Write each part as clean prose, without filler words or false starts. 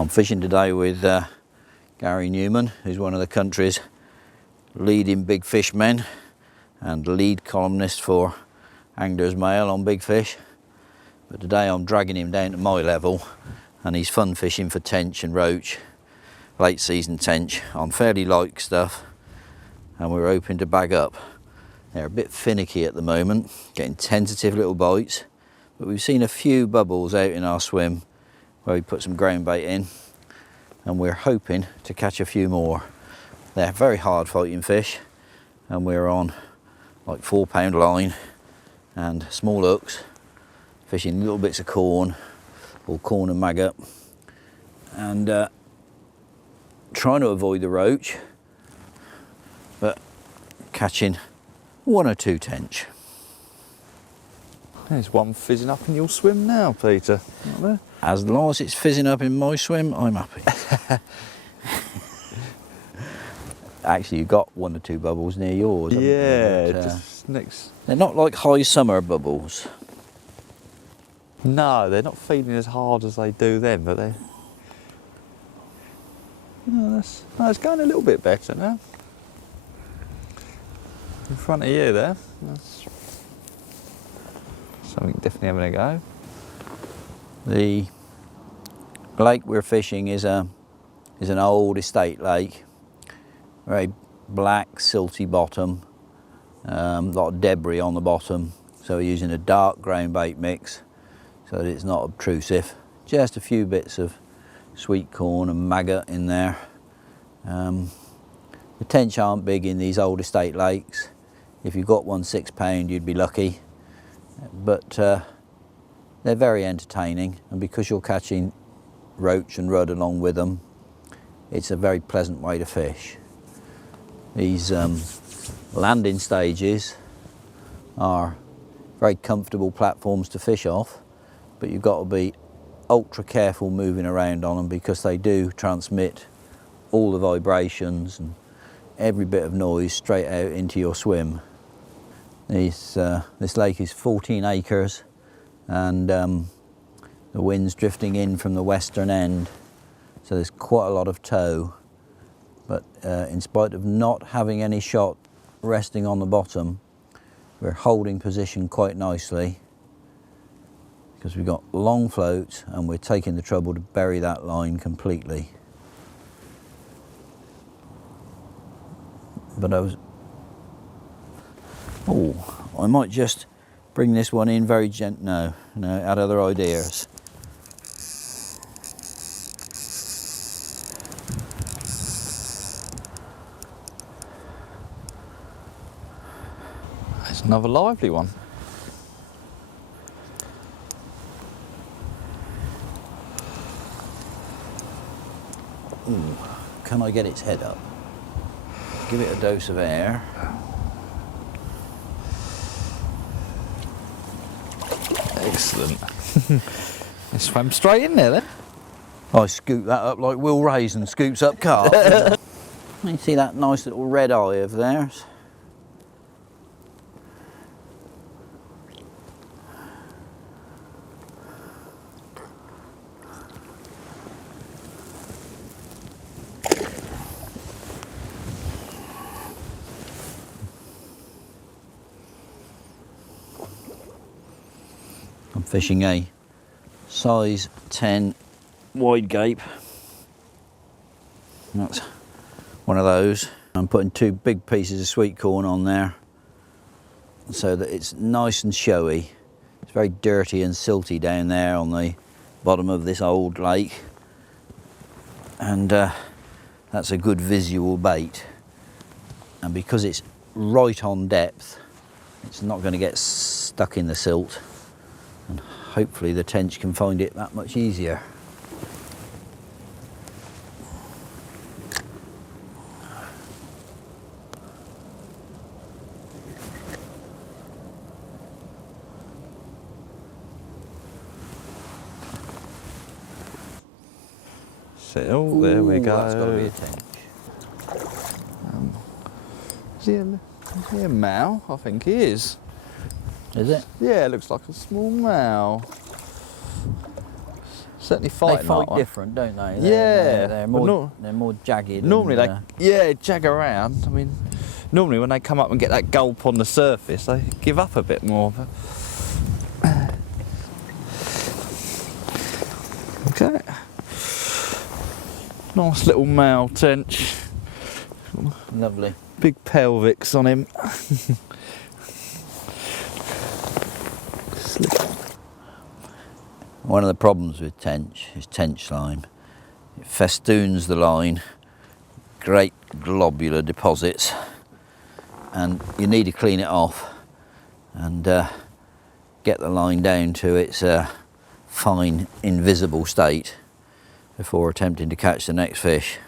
I'm fishing today with Garym Newman, who's one of the country's leading big fish men and lead columnist for Angler's Mail on big fish. But today I'm dragging him down to my level, and he's fun fishing for tench and roach, late season tench on fairly light stuff, and we're hoping to bag up. They're a bit finicky at the moment, getting tentative little bites, but we've seen a few bubbles out in our swim where we put some ground bait in, and we're hoping to catch a few more. They're very hard fighting fish, and we're on like 4-pound line and small hooks, fishing little bits of corn or corn and maggot, and trying to avoid the roach, but catching 1 or 2 tench. There's one fizzing up in your swim now, Peter. Not there? As long as it's fizzing up in my swim, I'm happy. Actually, you've got 1 or 2 bubbles near yours. Yeah, but, just next. they're not like high summer bubbles. No, they're not feeding as hard as they do then, but they. No, it's going a little bit better now. In front of you there. That's something definitely having a go. The lake we're fishing is an old estate lake, very black, silty bottom, lot of debris on the bottom. So we're using a dark ground bait mix so that it's not obtrusive. Just a few bits of sweet corn and maggot in there. The tench aren't big in these old estate lakes. If you got one 6-pound, you'd be lucky. But they're very entertaining, and because you're catching roach and rudd along with them, it's a very pleasant way to fish. These landing stages are very comfortable platforms to fish off, but you've got to be ultra careful moving around on them because they do transmit all the vibrations and every bit of noise straight out into your swim. This lake is 14 acres, and the wind's drifting in from the western end, so there's quite a lot of tow. But in spite of not having any shot resting on the bottom, we're holding position quite nicely because we've got long floats and we're taking the trouble to bury that line completely. But I might just bring this one in very gently. No, I had other ideas. There's another lively one. Ooh, can I get its head up? Give it a dose of air. Excellent. It swam straight in there then. I scoop that up like Will Raisin scoops up carp. You see that nice little red eye of theirs? I'm fishing a size 10 wide gape. That's one of those. I'm putting 2 big pieces of sweet corn on there so that it's nice and showy. It's very dirty and silty down there on the bottom of this old lake, and that's a good visual bait. And because it's right on depth, it's not going to get stuck in the silt, and hopefully the tench can find it that much easier. Oh, there we go. That's got to be a tench. Is he a male? I think he is. Is it? Yeah, it looks like a small male. Certainly They fighting fight that one. different, don't they? Yeah, they're but more, they're more jagged. Normally and, they jag around. I mean, normally when they come up and get that gulp on the surface, they give up a bit more. But... Okay. Nice little male tench. lovely. Big pelvics on him. One of the problems with tench is tench slime. It festoons the line, great globular deposits, and you need to clean it off and get the line down to its fine, invisible state before attempting to catch the next fish.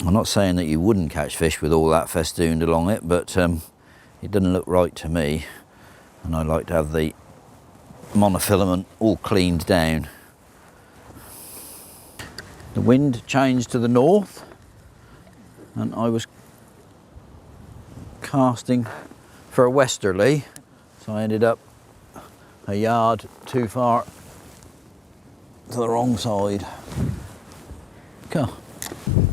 I'm not saying that you wouldn't catch fish with all that festooned along it, but it doesn't look right to me, and I like to have the monofilament all cleaned down. The wind changed to the north, and I was casting for a westerly, so I ended up a yard too far to the wrong side. Go.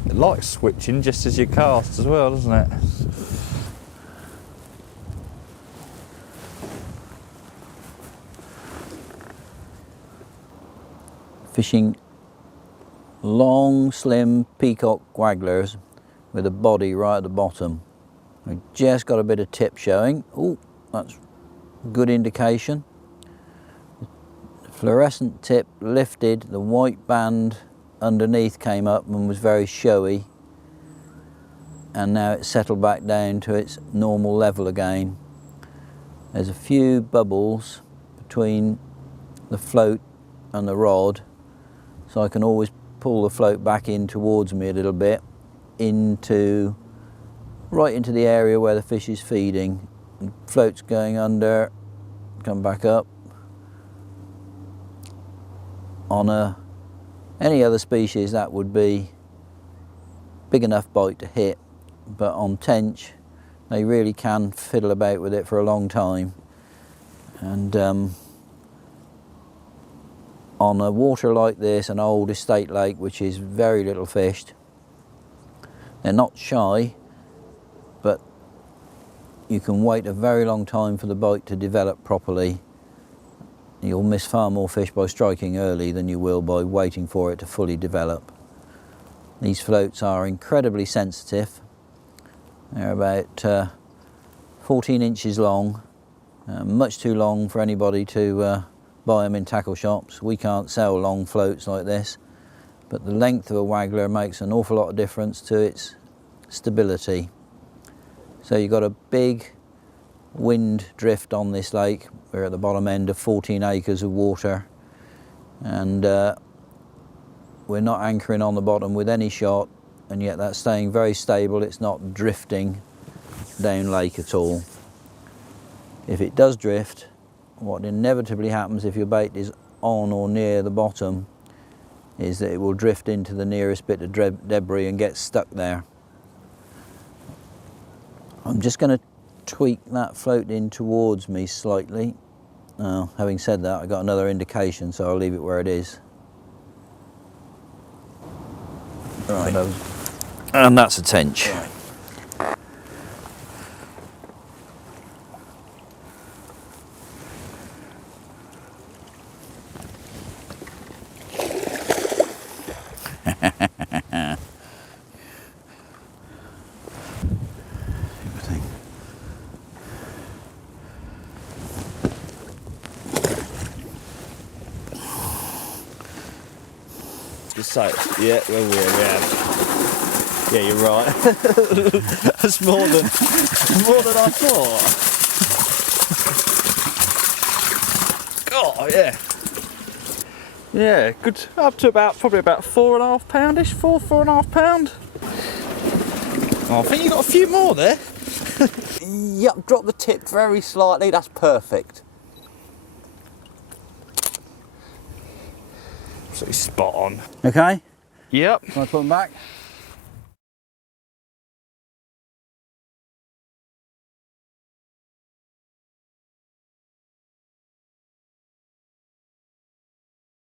It likes switching just as you cast as well, doesn't it? Fishing long, slim peacock wagglers with a body right at the bottom. I just got a bit of tip showing. Oh, that's a good indication. The fluorescent tip lifted, the white band underneath came up and was very showy, and now it's settled back down to its normal level again. There's a few bubbles between the float and the rod, so I can always pull the float back in towards me a little bit, right into the area where the fish is feeding. And float's going under, come back up. On any other species that would be big enough bite to hit, but on tench they really can fiddle about with it for a long time. And on a water like this, an old estate lake which is very little fished, they're not shy, but you can wait a very long time for the bite to develop properly. You'll miss far more fish by striking early than you will by waiting for it to fully develop. These floats are incredibly sensitive. They're about 14 inches long, much too long for anybody to buy them in tackle shops. We can't sell long floats like this, but the length of a waggler makes an awful lot of difference to its stability. So you've got a big wind drift on this lake. We're at the bottom end of 14 acres of water, and we're not anchoring on the bottom with any shot, and yet that's staying very stable. It's not drifting down lake at all. If it does drift, what inevitably happens if your bait is on or near the bottom is that it will drift into the nearest bit of debris and get stuck there. I'm just going to tweak that float in towards me slightly. Having said that, I got another indication, so I'll leave it where it is. Right. And that's a tench. Right. So, yeah, well, yeah, you're right. That's more than I thought. Oh, yeah. Yeah, good. Up to probably about 4.5 poundish, 4.5 pound. Oh, I think you got a few more there. Yep, drop the tip very slightly, that's perfect. Absolutely spot on. Okay, Yep. can I put them back?